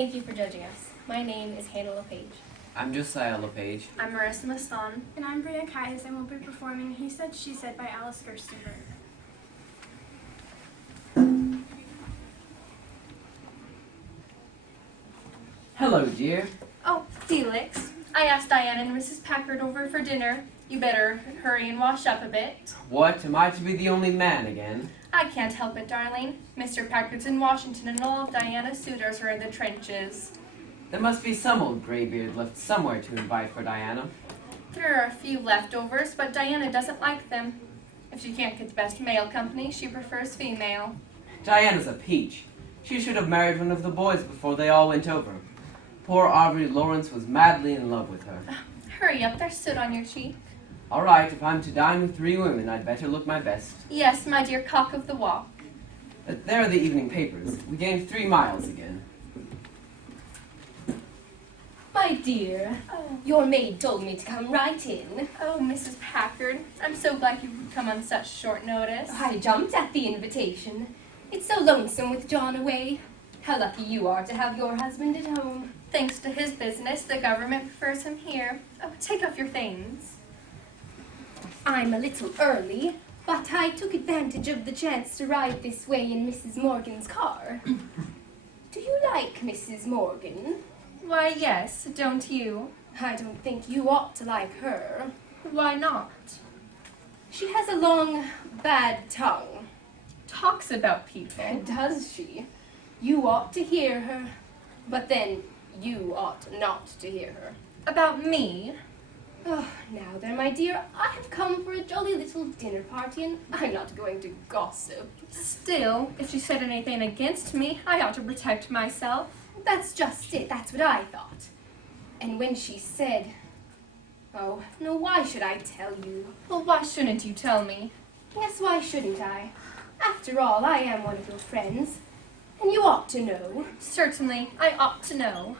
Thank you for judging us. My name is Hannah LePage. I'm Josiah LePage. I'm Marissa Maston. And I'm Bria Kais, and we'll be performing He Said, She Said by Alice Gerstenberg. Hello, dear. Oh, Felix. I asked Diana and Mrs. Packard over for dinner. You better hurry and wash up a bit. What, am I to be the only man again? I can't help it, darling. Mr. Packard's in Washington and all of Diana's suitors are in the trenches. There must be some old graybeard left somewhere to invite for Diana. There are a few leftovers, but Diana doesn't like them. If she can't get the best male company, she prefers female. Diana's a peach. She should have married one of the boys before they all went over. Poor Aubrey Lawrence was madly in love with her. Hurry up, there's soot on your cheek. All right, if I'm to dine with 3 women, I'd better look my best. Yes, my dear cock of the walk. There are the evening papers. We gained 3 miles again. My dear, your maid told me to come right in. Oh, Mrs. Packard, I'm so glad you could come on such short notice. I jumped at the invitation. It's so lonesome with John away. How lucky you are to have your husband at home. Thanks to his business, the government prefers him here. Oh, take off your things. I'm a little early, but I took advantage of the chance to ride this way in Mrs. Morgan's car. Do you like Mrs. Morgan? Why, yes, don't you? I don't think you ought to like her. Why not? She has a long, bad tongue. Talks about people. Does she? You ought to hear her, but then you ought not to hear her. About me? Oh, now there, my dear, I have come for a jolly little dinner party, and I'm not going to gossip. Still, if she said anything against me, I ought to protect myself. That's just it, that's what I thought. And when she said, oh, no, why should I tell you? Well, why shouldn't you tell me? Yes, why shouldn't I? After all, I am one of your friends, and you ought to know. Certainly, I ought to know.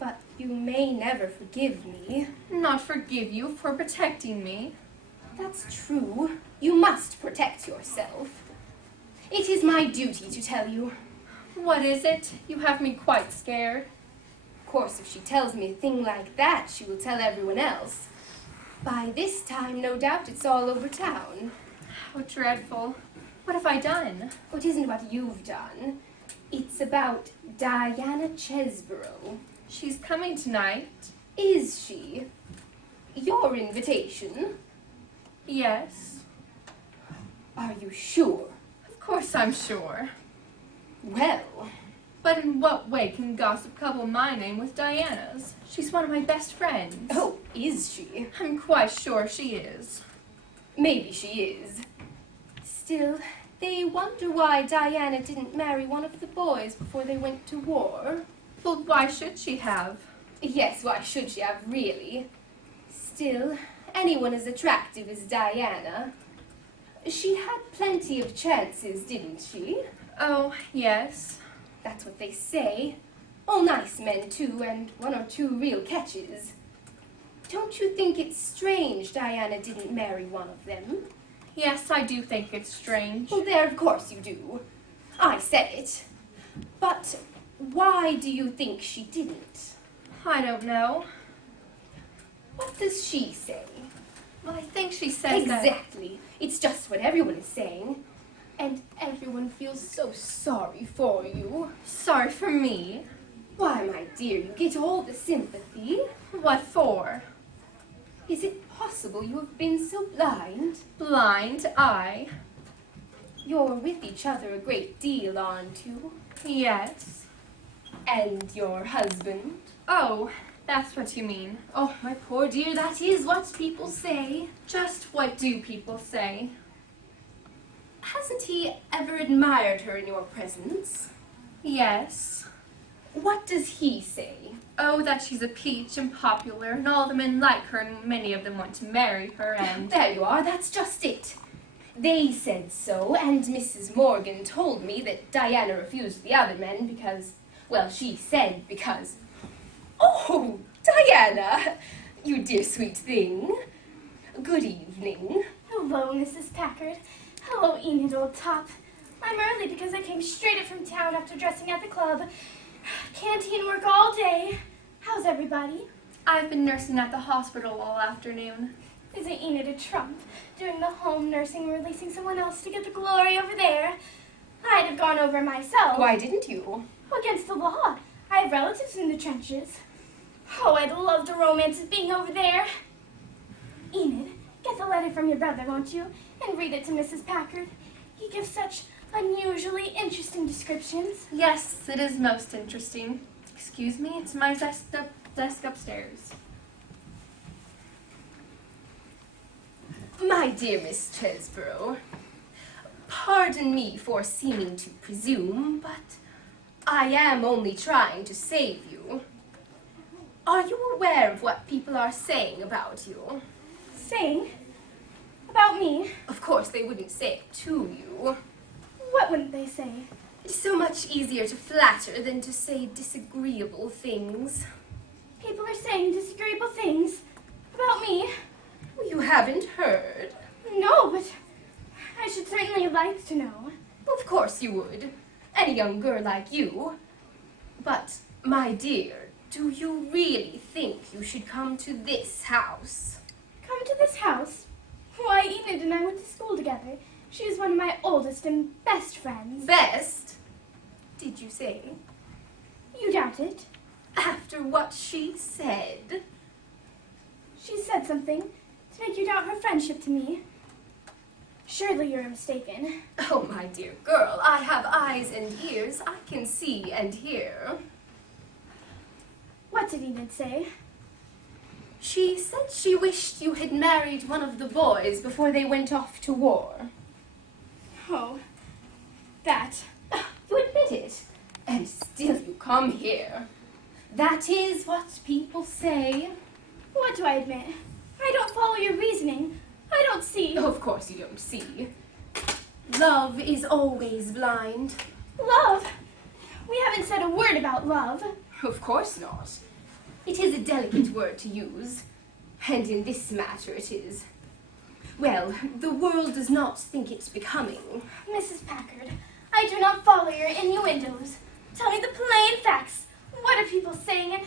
But you may never forgive me. Not forgive you for protecting me. That's true. You must protect yourself. It is my duty to tell you. What is it? You have me quite scared. Of course, if she tells me a thing like that, she will tell everyone else. By this time, no doubt, it's all over town. How dreadful. What have I done? It isn't what you've done. It's about Diana Chesborough. She's coming tonight. Is she? Your invitation? Yes. Are you sure? Of course I'm sure. Well, But in what way can gossip couple my name with Diana's? She's one of my best friends. oh, is she? I'm quite sure she is. Maybe she is. Still, they wonder why Diana didn't marry one of the boys before they went to war. Well, why should she have? Yes, why should she have, really? Still, anyone as attractive as Diana. She had plenty of chances, didn't she? Oh, yes. That's what they say. All nice men, too, and 1 or 2 real catches. Don't you think it's strange Diana didn't marry one of them? Yes, I do think it's strange. Well, there, of course you do. I said it. But why do you think she didn't? I don't know. What does she say? Well, I think she says that... Exactly. It's just what everyone is saying. And everyone feels so sorry for you. Sorry for me. Why, my dear, you get all the sympathy. What for? Is it possible you have been so blind? Blind, I. You're with each other a great deal, aren't you? Yes. And your husband? Oh, that's what you mean. Oh, my poor dear, that is what people say. Just what do people say? Hasn't he ever admired her in your presence? Yes. What does he say? Oh, that she's a peach and popular, and all the men like her, and many of them want to marry her, and... There you are, that's just it. They said so, and Mrs. Morgan told me that Diana refused the other men because, well, she said because... Oh, Diana! You dear sweet thing. Good evening. Hello, Mrs. Packard. Hello, Enid, old top. I'm early because I came straight up from town after dressing at the club. Canteen work all day. How's everybody? I've been nursing at the hospital all afternoon. Isn't Enid a trump? Doing the home nursing and releasing someone else to get the glory over there. I'd have gone over myself. Why didn't you? Against the law. I have relatives in the trenches. Oh, I'd love the romance of being over there. Enid, get the letter from your brother, won't you? And read it to Mrs. Packard. He gives such unusually interesting descriptions. Yes, it is most interesting. Excuse me, it's my desk upstairs. My dear Miss Chesborough, pardon me for seeming to presume, but I am only trying to save you. Are you aware of what people are saying about you? Saying? About me? Of course, they wouldn't say it to you. What wouldn't they say? It's so much easier to flatter than to say disagreeable things. People are saying disagreeable things about me. You haven't heard. No, but I should certainly like to know. Of course you would. Any young girl like you. But, my dear, do you really think you should come to this house? Come to this house? Why, Enid and I went to school together. She is one of my oldest and best friends. Best? Did you say? You doubt it? After what she said? She said something to make you doubt her friendship to me. Surely you're mistaken. Oh, my dear girl, I have eyes and ears. I can see and hear. What did Enid say? She said she wished you had married one of the boys before they went off to war. Oh, that. You admit it, and still you come here. That is what people say. What do I admit? I don't follow your reasoning. I don't see. Of course you don't see. Love is always blind. Love? We haven't said a word about love. Of course not. It is a delicate word to use, and in this matter it is. Well, the world does not think it becoming. Mrs. Packard, I do not follow your innuendos. Tell me the plain facts. What are people saying, and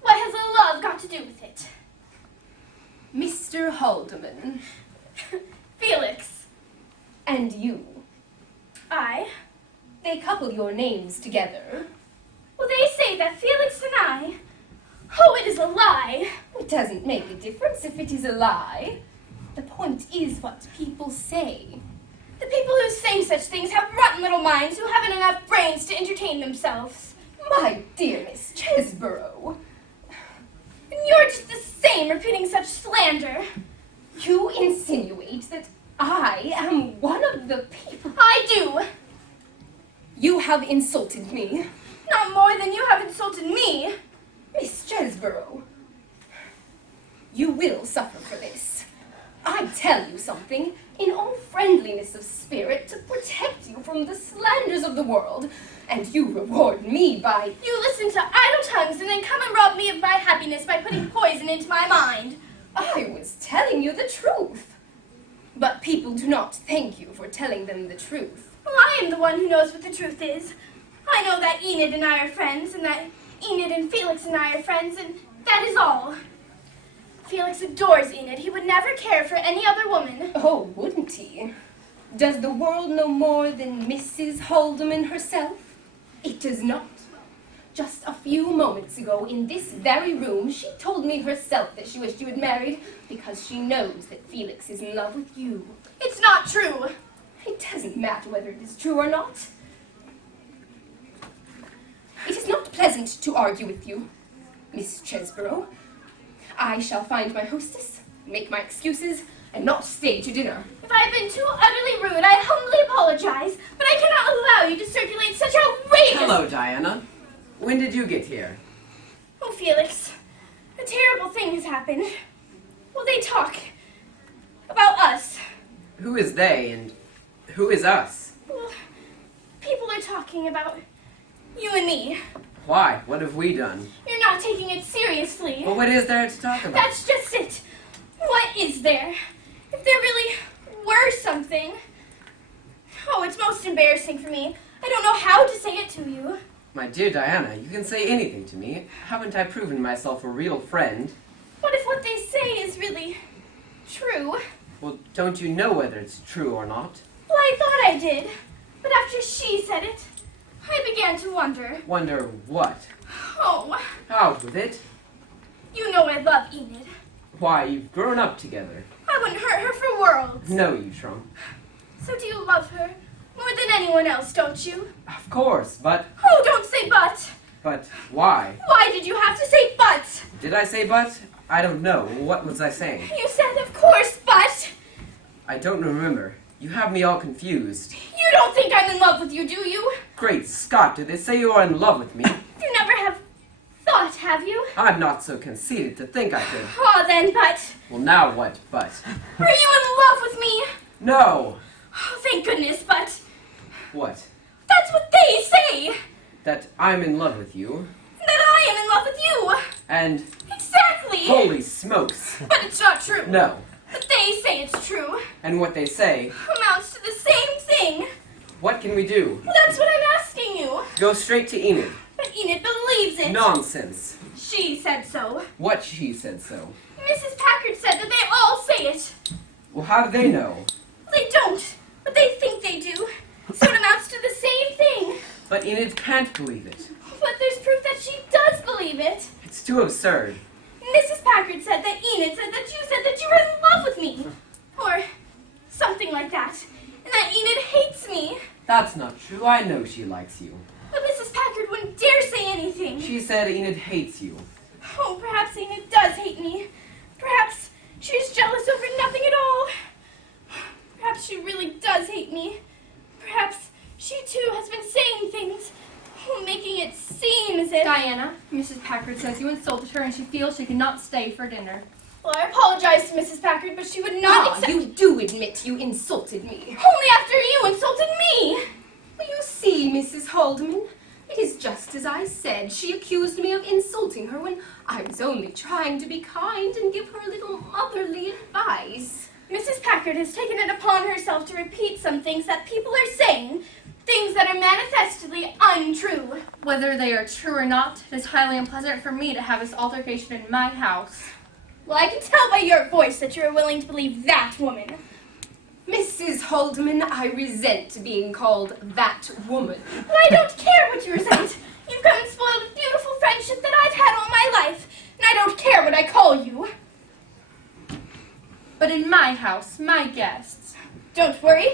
what has love got to do with it? Mr. Haldeman. Felix. And you. I? They couple your names together. Well, they say that Felix and I... Oh, it is a lie. It doesn't make a difference if it is a lie. The point is what people say. The people who say such things have rotten little minds who haven't enough brains to entertain themselves. My dear Miss Chesborough. And you're just the same repeating such slander. You insinuate that I am one of the people. I do. You have insulted me. Not more than you have insulted me. Miss Chesborough. You will suffer for this. I tell you something, in all friendliness of spirit, to protect you from the slanders of the world, and you reward me by... You listen to idle tongues and then come and rob me of my happiness by putting poison into my mind. I was telling you the truth. But people do not thank you for telling them the truth. Well, I am the one who knows what the truth is. I know that Enid and I are friends, and that Enid and Felix and I are friends, and that is all. Felix adores Enid. He would never care for any other woman. Oh, wouldn't he? Does the world know more than Mrs. Haldeman herself? It does not. Just a few moments ago, in this very room, she told me herself that she wished you had married because she knows that Felix is in love with you. It's not true. It doesn't matter whether it is true or not. It is not pleasant to argue with you, Miss Chesborough. I shall find my hostess, make my excuses, and not stay to dinner. If I have been too utterly rude, I humbly apologize, but I cannot allow you to circulate such outrageous... Hello, Diana. When did you get here? Oh, Felix, a terrible thing has happened. Well, they talk about us. Who is they and who is us? Well, people are talking about you and me. Why? What have we done? You're not taking it seriously. Well, what is there to talk about? That's just it. What is there? If there really were something... Oh, it's most embarrassing for me. I don't know how to say it to you. My dear Diana, you can say anything to me. Haven't I proven myself a real friend? What if what they say is really true? Well, don't you know whether it's true or not? Well, I thought I did. But after she said it, I began to wonder. Wonder what? Oh, Out with it. you know I love Enid. Why, you've grown up together. I wouldn't hurt her for worlds. No, you shrunk. So do you love her more than anyone else, don't you? Of course, but Oh, don't say but. why? Why did you have to say but? Did I say but? I don't know. What was I saying? You said, of course, but. I don't remember. You have me all confused. You don't think I'm in love with you, do you? Great Scott, did they say you are in love with me? You never have thought, have you? I'm not so conceited to think I could. Oh, then, but. Well, now what, but? Are you in love with me? No! Oh, thank goodness, but. What? That's what they say. That I'm in love with you? That I am in love with you. And Exactly. holy smokes! But it's not true. No. But they say it's true. And what they say, Amounts to the same thing. what can we do? That's what I'm asking you. Go straight to Enid. But Enid believes it. Nonsense. She said so. What she said so. Mrs. Packard said that they all say it. Well, how do they know? They don't, but they think they do. So it amounts to the same thing. But Enid can't believe it. But there's proof that she does believe it. It's too absurd. Mrs. Packard said that Enid said that you said that you were in love with me. Or something like that. And that Enid hates me. That's not true. I know she likes you. But Mrs. Packard wouldn't dare say anything. She said Enid hates you. Oh, perhaps Enid does hate me. Perhaps she's jealous over nothing at all. Perhaps she really does hate me. Perhaps she too has been saying things, making it seem as if... Diana, Mrs. Packard says you insulted her and she feels she cannot stay for dinner. Well, I apologize to Mrs. Packard, but she would not accept... You do admit you insulted me. Only after you insulted me. Well, you see, Mrs. Haldeman, it is just as I said. She accused me of insulting her when I was only trying to be kind and give her a little motherly advice. Mrs. Packard has taken it upon herself to repeat some things that people are saying, things that are manifestly untrue. Whether they are true or not, it is highly unpleasant for me to have this altercation in my house. Well, I can tell by your voice that you're willing to believe that woman. Mrs. Haldeman, I resent being called that woman. But I don't care what you resent. You've come and spoiled a beautiful friendship that I've had all my life, and I don't care what I call you. But in my house, my guests. Don't worry.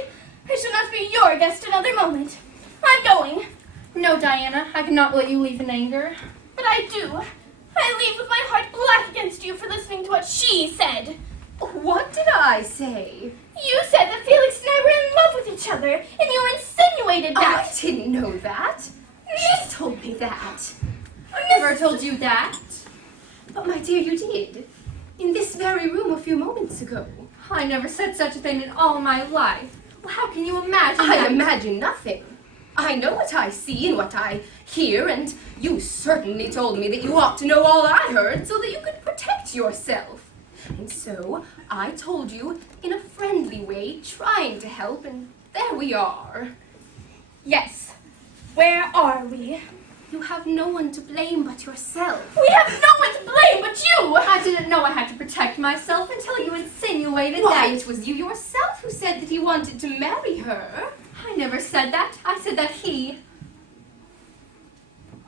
I shall not be your guest another moment. I'm going. No, Diana, I cannot let you leave in anger. But I do. I leave with my heart black against you for listening to what she said. What did I say? You said that Felix and I were in love with each other, and you insinuated that. I didn't know that. She told me that. I never told you that. But my dear, you did. In this very room a few moments ago. I never said such a thing in all my life. Well, how can you imagine I that? imagine nothing. I know what I see and what I hear, and you certainly told me that you ought to know all I heard so that you could protect yourself. And so I told you in a friendly way, trying to help, and there we are. Yes. Where are we? You have no one to blame but yourself. We have no one to blame but you! I didn't know I had to protect myself until you insinuated Why, that. it was you yourself who said that he wanted to marry her. I never said that. I said that he...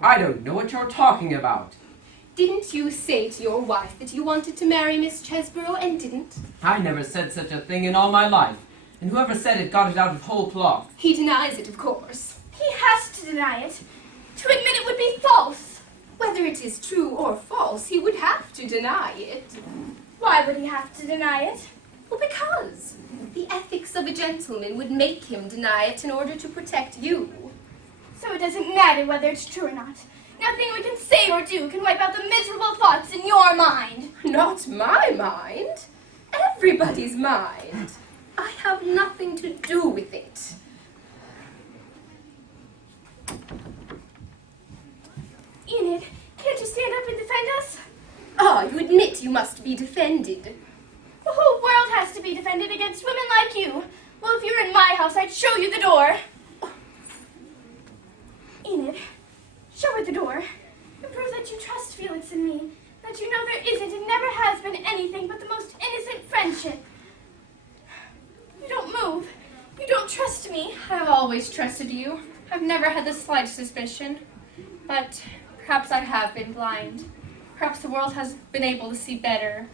I don't know what you're talking about. Didn't you say to your wife that you wanted to marry Miss Chesborough and didn't? I never said such a thing in all my life. And whoever said it got it out of whole cloth. He denies it, of course. He has to deny it. To admit it would be false. Whether it is true or false, he would have to deny it. Why would he have to deny it? Well, because the ethics of a gentleman would make him deny it in order to protect you. So it doesn't matter whether it's true or not. Nothing we can say or do can wipe out the miserable thoughts in your mind. Not my mind. Everybody's mind. I have nothing to do with it. Enid, can't you stand up and defend us? Ah, you admit you must be defended. The whole world has to be defended against women like you. Well, if you were in my house, I'd show you the door. Enid, the door. And prove that you trust Felix and me. That you know there isn't and never has been anything but the most innocent friendship. You don't move. You don't trust me. I've always trusted you. I've never had the slightest suspicion. But perhaps I have been blind. Perhaps the world has been able to see better.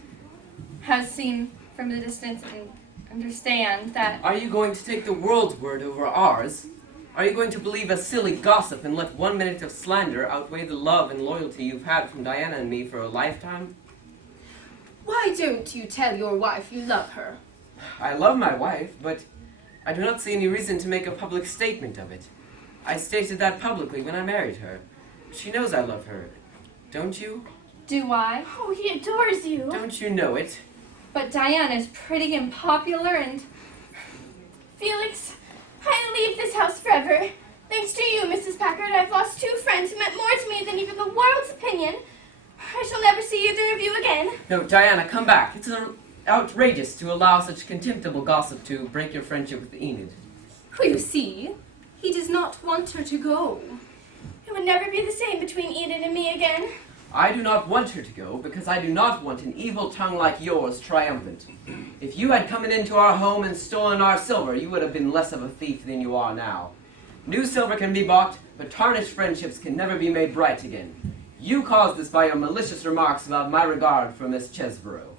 Has seen from the distance and understand that... Are you going to take the world's word over ours? Are you going to believe a silly gossip and let 1 minute of slander outweigh the love and loyalty you've had from Diana and me for a lifetime? Why don't you tell your wife you love her? I love my wife, but I do not see any reason to make a public statement of it. I stated that publicly when I married her. She knows I love her. Don't you? Do I? Oh, he adores you. Don't you know it? But Diana's pretty and popular and... Felix, I leave this house forever. Thanks to you, Mrs. Packard, I've lost 2 friends who meant more to me than even the world's opinion. I shall never see either of you again. No, Diana, come back. It's outrageous to allow such contemptible gossip to break your friendship with Enid. Well, you see, he does not want her to go. It would never be the same between Enid and me again. I do not want her to go because I do not want an evil tongue like yours triumphant. If you had come into our home and stolen our silver, you would have been less of a thief than you are now. New silver can be bought, but tarnished friendships can never be made bright again. You caused this by your malicious remarks about my regard for Miss Chesborough.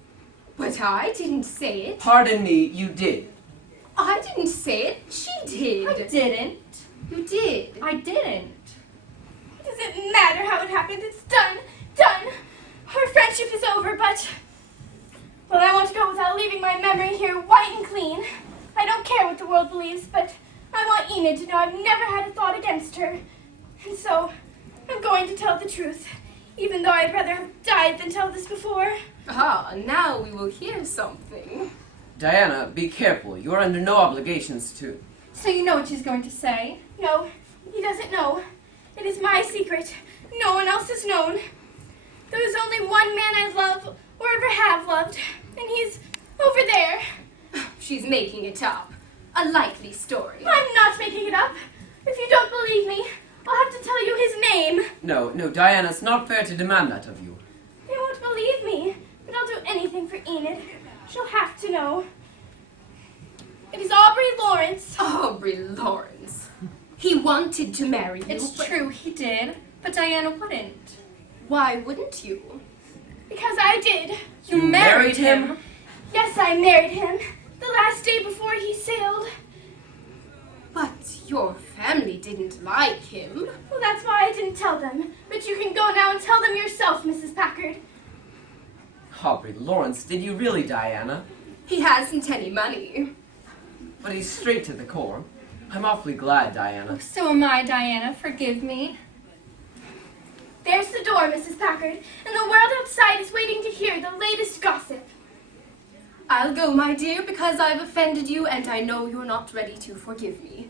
But I didn't say it. Pardon me, you did. I didn't say it. She did. I didn't. You did. I didn't. It doesn't matter how it happened. It's done. Done. Our friendship is over, but... Well, I want to go without leaving my memory here white and clean. I don't care what the world believes, but I want Enid to know I've never had a thought against her. And so, I'm going to tell the truth, even though I'd rather have died than tell this before. Ah, now we will hear something. Diana, be careful. You are under no obligations to... So you know what she's going to say? No, he doesn't know. It is my secret. No one else has known. There is only one man I love, or ever have loved, and he's over there. She's making it up. A likely story. I'm not making it up. If you don't believe me, I'll have to tell you his name. No, Diana, it's not fair to demand that of you. You won't believe me, but I'll do anything for Enid. She'll have to know. It is Aubrey Lawrence. Aubrey Lawrence. He wanted to marry you. It's but true, he did. But Diana wouldn't. Why wouldn't you? Because I did. You married him? Yes, I married him. The last day before he sailed. But your family didn't like him. Well, that's why I didn't tell them. But you can go now and tell them yourself, Mrs. Packard. Aubrey Lawrence, did you really, Diana? He hasn't any money. But he's straight to the core. I'm awfully glad, Diana. So am I, Diana. Forgive me. There's the door, Mrs. Packard, and the world outside is waiting to hear the latest gossip. I'll go, my dear, because I've offended you and I know you're not ready to forgive me.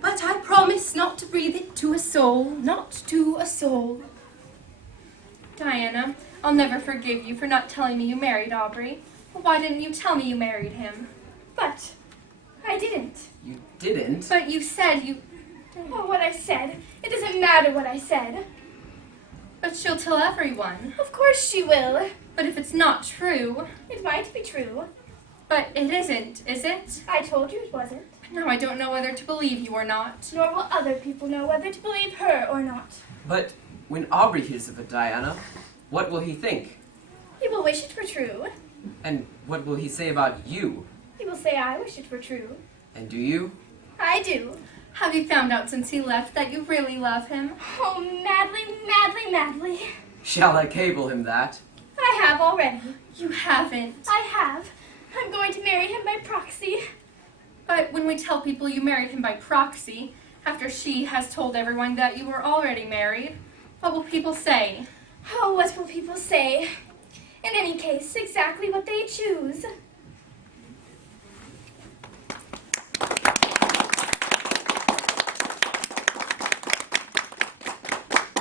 But I promise not to breathe it to a soul, not to a soul. Diana, I'll never forgive you for not telling me you married Aubrey. Well, why didn't you tell me you married him? But I didn't. You didn't? But you said you... Oh, what I said. It doesn't matter what I said. But she'll tell everyone. Of course she will. But if it's not true... It might be true. But it isn't, is it? I told you it wasn't. Now I don't know whether to believe you or not. Nor will other people know whether to believe her or not. But when Aubrey hears of it, Diana, what will he think? He will wish it were true. And what will he say about you? He will say I wish it were true. And do you? I do. Have you found out since he left that you really love him? Oh, madly, madly, madly. Shall I cable him that? I have already. You haven't. I have. I'm going to marry him by proxy. But when we tell people you married him by proxy, after she has told everyone that you were already married, what will people say? Oh, what will people say? In any case, exactly what they choose.